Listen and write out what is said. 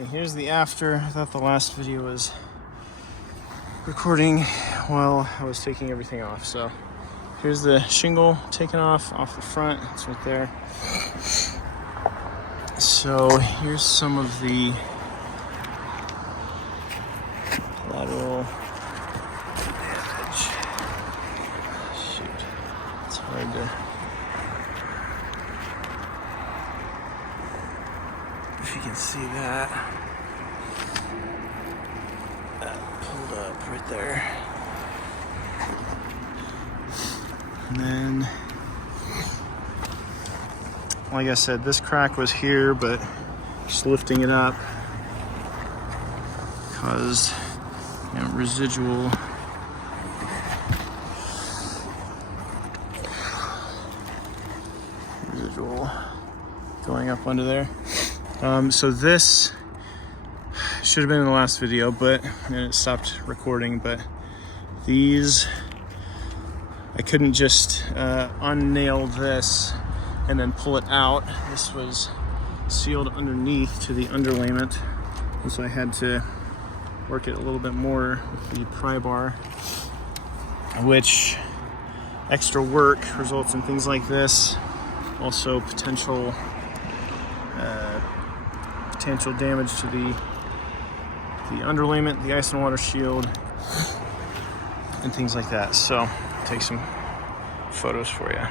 Okay, here's the after. I thought the last video was recording while I was taking everything off. So here's the shingle taken off the front. It's right there. So here's some of the lateral damage. Shoot, it's hard to... If you can see that pulled up right there. And then, like I said, this crack was here, but just lifting it up caused, residual going up under there. So this should have been in the last video, but it stopped recording. But these, I couldn't just unnail this and then pull it out. This was sealed underneath to the underlayment, and so I had to work it a little bit more with the pry bar, which extra work results in things like this. Also potential damage to the underlayment, the ice and water shield, and things like that. So I'll take some photos for you.